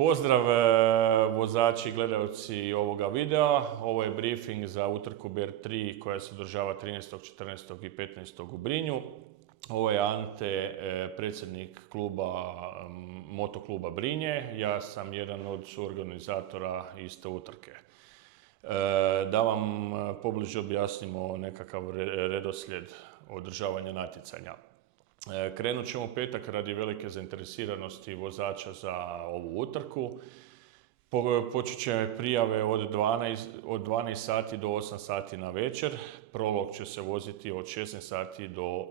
Pozdrav vozači i gledalci ovoga videa. Ovo je briefing za utrku BR3 koja se održava 13., 14. i 15. u Brinju. Ovo je Ante, predsjednik motokluba Brinje. Ja sam jedan od suorganizatora iste utrke. Da vam pobliže objasnimo nekakav redoslijed održavanja natjecanja. Krenut ćemo u petak radi velike zainteresiranosti vozača za ovu utrku. Počet će prijave od 12 sati do 8 sati na večer. Prolog će se voziti od 16 sati do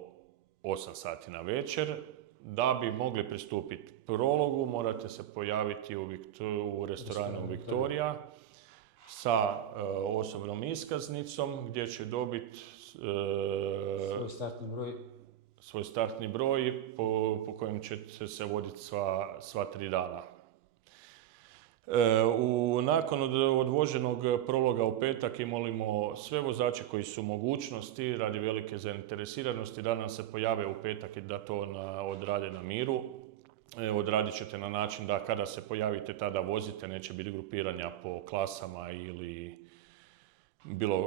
8 sati na večer. Da bi mogli pristupiti prologu, morate se pojaviti u restoranu Victoria sa osobnom iskaznicom gdje će dobiti svoj startni broj po kojem ćete se voditi sva 3 dana. Nakon odvoženog prologa u petak i molimo sve vozače koji su u mogućnosti radi velike zainteresiranosti da nam se pojave u petak i da to odrade na miru. Odradit ćete na način da kada se pojavite tada vozite, neće biti grupiranja po klasama ili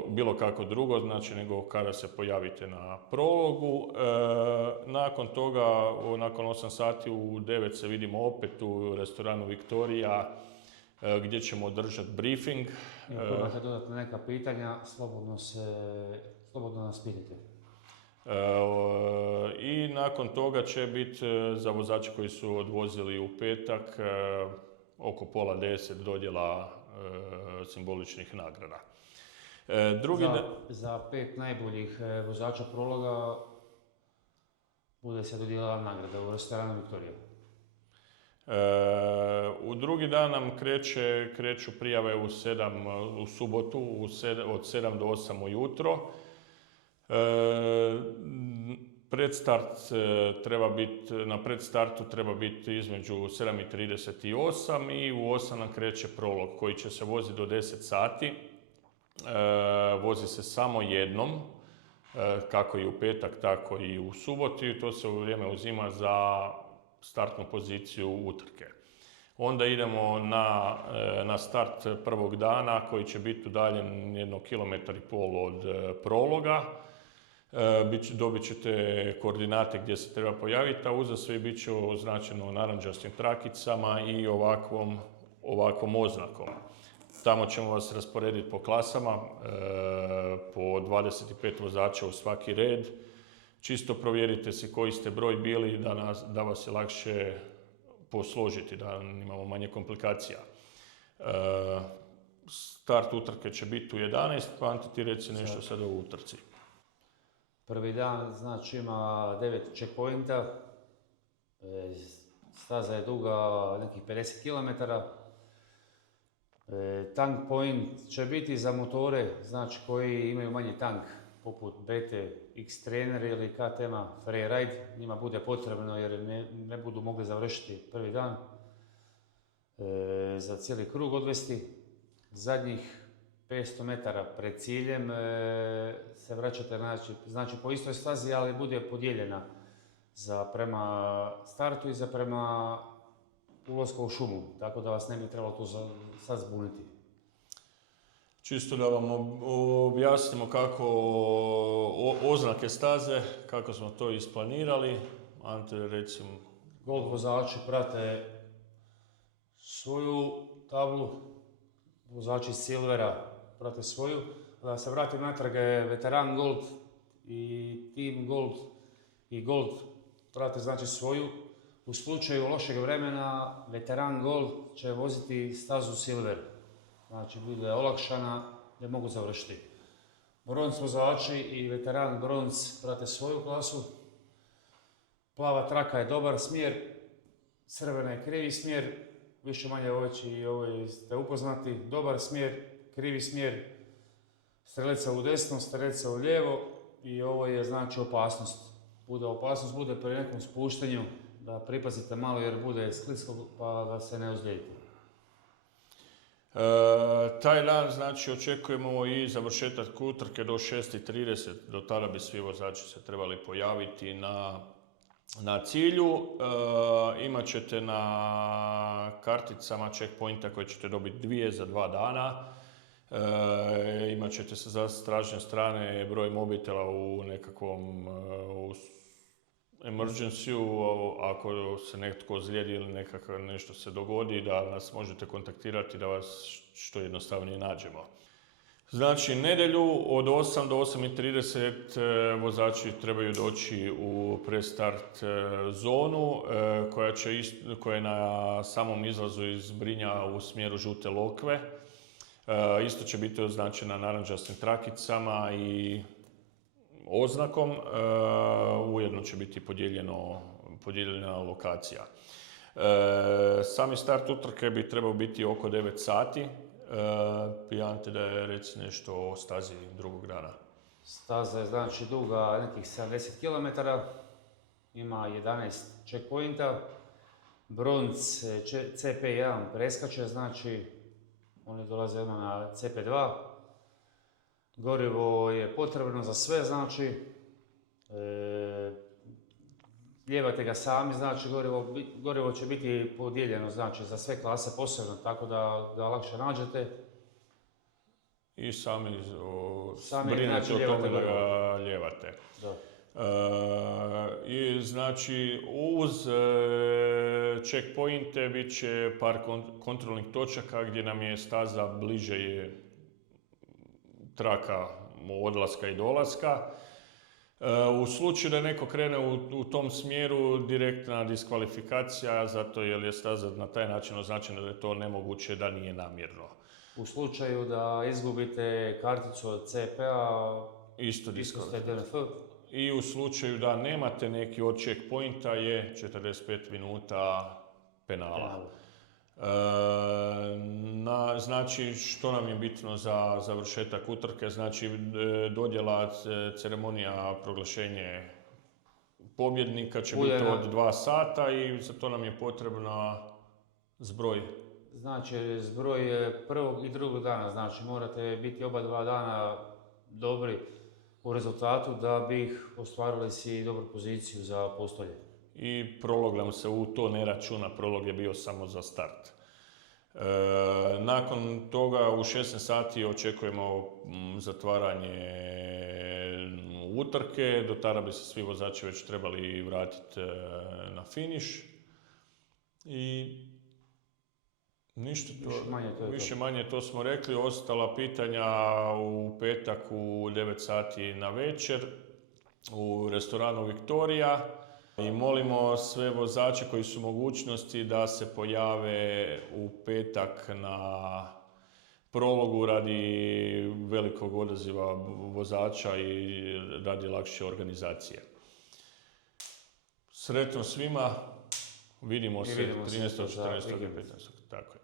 bilo kako drugo, znači nego kada se pojavite na prologu. Nakon toga, nakon 8 sati u 9 se vidimo opet u restoranu Victoria gdje ćemo održati briefing. Ako imate dodatno neka pitanja, slobodno nas pitajte. I nakon toga će biti za vozače koji su odvozili u petak oko pola 10 dodjela simboličnih nagrada. Za 5 najboljih vozača prologa bude se dodijelila nagrada u restoranu Victoria. U drugi dan nam kreću prijave u subotu od 7 do 8 ujutro. Na predstartu treba biti između 7:30 i 8 i u 8 nam kreće prolog koji će se voziti do 10 sati. Vozi se samo jednom, kako i u petak, tako i u subotu i to se u vrijeme uzima za startnu poziciju utrke. Onda idemo na start prvog dana koji će biti udaljen 1,5 km od prologa. Dobit ćete koordinate gdje se treba pojaviti, a uza sve bit će označeno narančastim trakicama i ovakvom oznakom. Tamo ćemo vas rasporediti po klasama, po 25 vozača u svaki red. Čisto provjerite si koji ste broj bili da vas je lakše posložiti, da imamo manje komplikacija. Start utrke će biti u 11, pa Ante ti reci nešto sad o utrci. Prvi dan znači ima 9 checkpointa, staza je duga nekih 50 km. Tank point će biti za motore, znači koji imaju manji tank, poput BT X Trainer ili KTM Freeride. Njima bude potrebno jer ne budu mogli završiti prvi dan za cijeli krug odvesti. Zadnjih 500 metara pred ciljem se vraćate znači po istoj stazi, ali bude podijeljena za prema startu i za prema ulasku u šumu, tako da vas ne bi trebalo to sad zbuniti. Čisto da vam objasnimo kako oznake staze, kako smo to isplanirali. Ante, recimo... Gold vozači prate svoju tablu, vozači Silvera prate svoju. Da se vratim natrag, veteran Gold i Team Gold i Gold prate znači svoju. U slučaju lošeg vremena, veteran Gold će voziti stazu Silver. Znači, bude olakšana, ne mogu završiti. Bronz vozači i veteran Bronz prate svoju klasu. Plava traka je dobar smjer, crvena je krivi smjer, više manje ovo ste upoznati. Dobar smjer, krivi smjer, strelica u desno, strelica u lijevo i ovo je znači opasnost. Opasnost bude pri nekom spuštanju, da pripazite malo jer bude sklisko pa da se ne ozlijedite. Taj dan znači očekujemo i završetak utrke do 6:30, do tada bi svi vozači se trebali pojaviti na na cilju. Imat ćete na karticama checkpointa koje ćete dobiti 2 za 2 dana. Imat ćete sa stražnje strane broj mobitela u nekakvom emergencyu, ako se netko ozlijedi ili nešto se dogodi, da nas možete kontaktirati da vas što jednostavnije nađemo. Znači, nedjelju od 8 do 8:30 vozači trebaju doći u prestart zonu koja je na samom izlazu iz Brinja u smjeru Žute Lokve. Isto će biti označena narančastim trakicama i oznakom, ujedno će biti podijeljena lokacija. Sami start utrke bi trebao biti oko 9 sati. Ante da je reci nešto o stazi drugog dana. Staza je znači duga nekih 70 km, ima 11 checkpointa, bronz CP1 preskače, znači oni dolaze odmah na CP2. Gorivo je potrebno za sve, znači lijevate ga sami, znači gorivo će biti podijeljeno, znači za sve klase posebno, tako da ga lakše nađete. I sami brinete znači, o tome da ga lijevate. Da. I znači uz checkpointe bit će par kontrolnih točaka gdje nam je staza bliže je traka odlaska i dolaska. U slučaju da neko krene u tom smjeru, direktna diskvalifikacija, zato jer je staza na taj način označena da je to nemoguće, da nije namjerno. U slučaju da izgubite karticu od CP-a, isto ste DNF. I u slučaju da nemate neki od checkpointa je 45 minuta penala. Znači, što nam je bitno za završetak utrke? Znači, dodjela, ceremonija, proglašenje pobjednika će biti od 2 sata i za to nam je potrebna zbroj. Znači, zbroj prvog i drugog dana, znači morate biti oba 2 dana dobri u rezultatu da bi ostvarili si dobru poziciju za postolje. I prolog nam se u to ne računa, prolog je bio samo za start. Nakon toga u 16 sati očekujemo zatvaranje utrke, do tada bi se svi vozači već trebali vratiti na finiš. I ništa, više manje to smo rekli. Ostala pitanja u petak u 9 sati na večer u restoranu Viktorija. I molimo sve vozače koji su u mogućnosti da se pojave u petak na prologu radi velikog odaziva vozača i radi lakše organizacije. Sretno svima, vidimo se 13. 14. i 15. Tako je.